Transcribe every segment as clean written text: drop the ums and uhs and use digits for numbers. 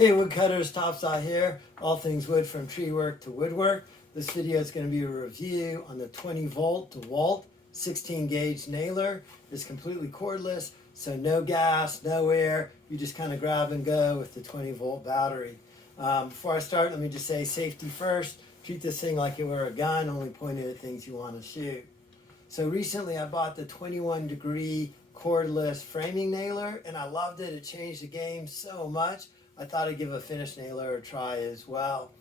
Hey woodcutters, Topsaw here. All things wood from tree work to woodwork. This video is going to be a review on the 20 volt DeWalt 16 gauge nailer. It's completely cordless, so no gas, no air. You just kind of grab and go with the 20 volt battery. Before I start, let me just say safety first. Treat this thing like it were a gun, only point it at things you want to shoot. So recently I bought the 21 degree cordless framing nailer and I loved it. It changed the game so much. I thought I'd give a finish nailer a try as well.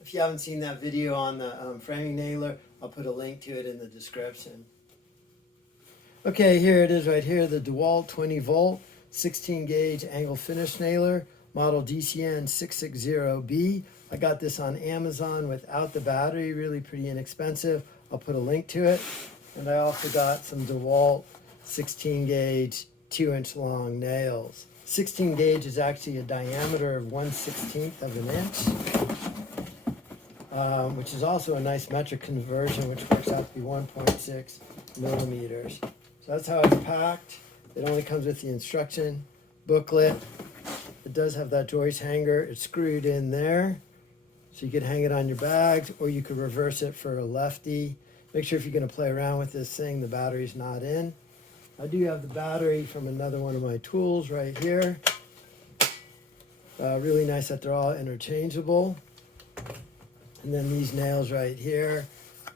If you haven't seen that video on the framing nailer, I'll put a link to it in the description. Okay, here it is right here, the DeWalt 20 volt 16 gauge angle finish nailer, model DCN 660B. I got this on Amazon without the battery, really pretty inexpensive. I'll put a link to it. And I also got some DeWalt 16 gauge 2-inch long nails. 16 gauge is actually a diameter of 1/16 of an inch, which is also a nice metric conversion, which works out to be 1.6 millimeters. So that's how it's packed. It only comes with the instruction booklet. It does have that joist hanger. It's screwed in there, so you could hang it on your bags, or you could reverse it for a lefty. Make sure if you're going to play around with this thing, the battery's not in. I do have the battery from another one of my tools right here. Really nice that they're all interchangeable. And then these nails right here,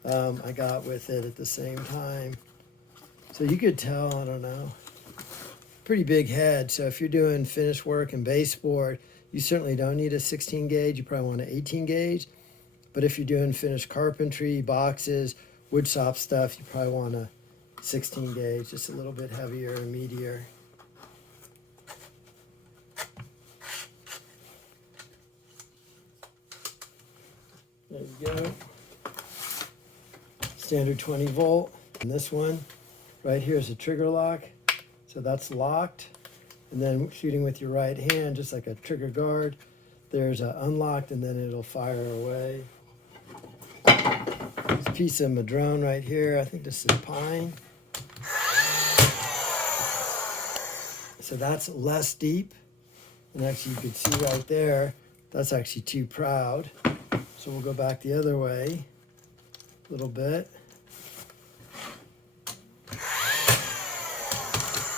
I got with it at the same time. So you could tell, I don't know, pretty big head. So if you're doing finish work and baseboard, you certainly don't need a 16 gauge. You probably want an 18 gauge. But if you're doing finished carpentry, boxes, wood shop stuff, you probably want a 16 gauge, just a little bit heavier and meatier. There you go. Standard 20 volt. And this one right here is a trigger lock. So that's locked. And then shooting with your right hand, just like a trigger guard, there's a unlocked and then it'll fire away. This piece of madrone right here, I think this is pine. So that's less deep, and actually you can see right there, that's actually too proud. So we'll go back the other way a little bit.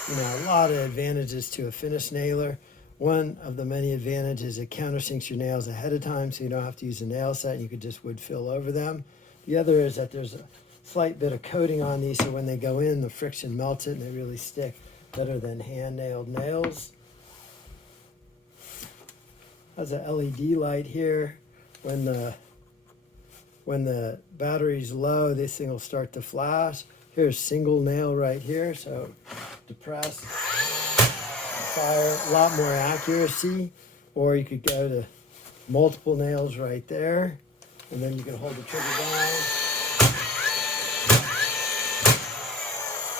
You know, a lot of advantages to a finish nailer. One of the many advantages, it countersinks your nails ahead of time, so you don't have to use a nail set, and you could just wood fill over them. The other is that there's a slight bit of coating on these, so when they go in, the friction melts it and they really stick better than hand-nailed nails. Has a LED light here. When the battery's low, this thing will start to flash. Here's single nail right here, so depress, fire, a lot more accuracy. Or you could go to multiple nails right there, and then you can hold the trigger down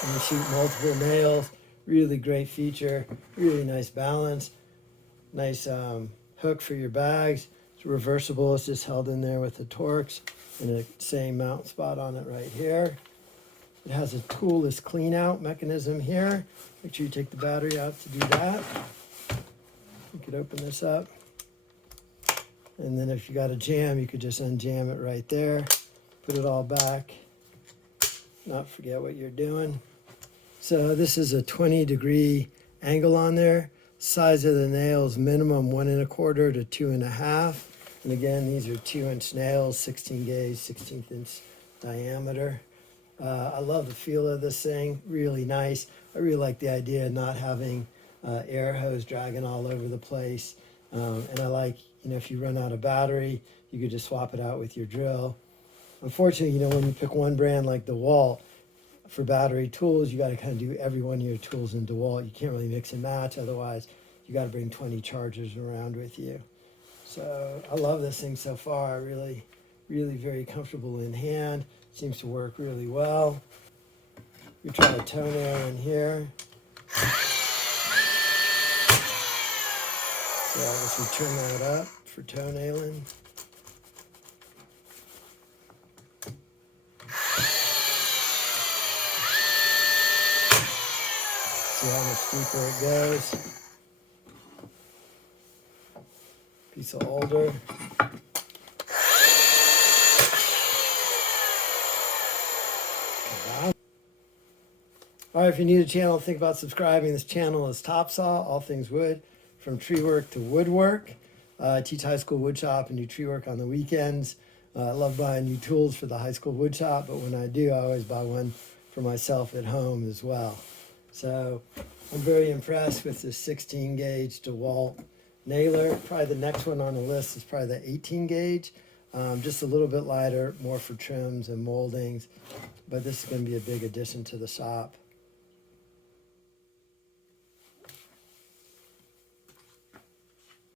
and you shoot multiple nails. Really great feature, really nice balance, nice hook for your bags. It's reversible, it's just held in there with the Torx and the same mount spot on it right here. It has a toolless clean out mechanism here. Make sure you take the battery out to do that. You could open this up. And then if you got a jam, you could just unjam it right there. Put it all back. Not forget what you're doing. So this is a 20 degree angle on there. Size of the nails, minimum 1 1/4 to 2 1/2. And again, these are 2-inch nails, 16 gauge, 16th inch diameter. I love the feel of this thing, really nice. I really like the idea of not having air hose dragging all over the place. And I like, you know, if you run out of battery, you could just swap it out with your drill. Unfortunately, you know, when you pick one brand like DeWalt, for battery tools, you got to kind of do every one of your tools in DeWalt. You can't really mix and match, otherwise you got to bring 20 chargers around with you. So I love this thing so far. Really, really very comfortable in hand. Seems to work really well. We try a toenail in here. So I guess we turn that up for toenailing. See how much deeper it goes. piece of alder. All right, if you're new to the channel, think about subscribing. This channel is Topsaw, all things wood, from tree work to woodwork. I teach high school wood shop and do tree work on the weekends. I love buying new tools for the high school wood shop, but when I do, I always buy one for myself at home as well. So I'm very impressed with this 16 gauge DeWalt nailer. Probably the next one on the list is probably the 18 gauge. Just a little bit lighter, more for trims and moldings, but this is going to be a big addition to the shop.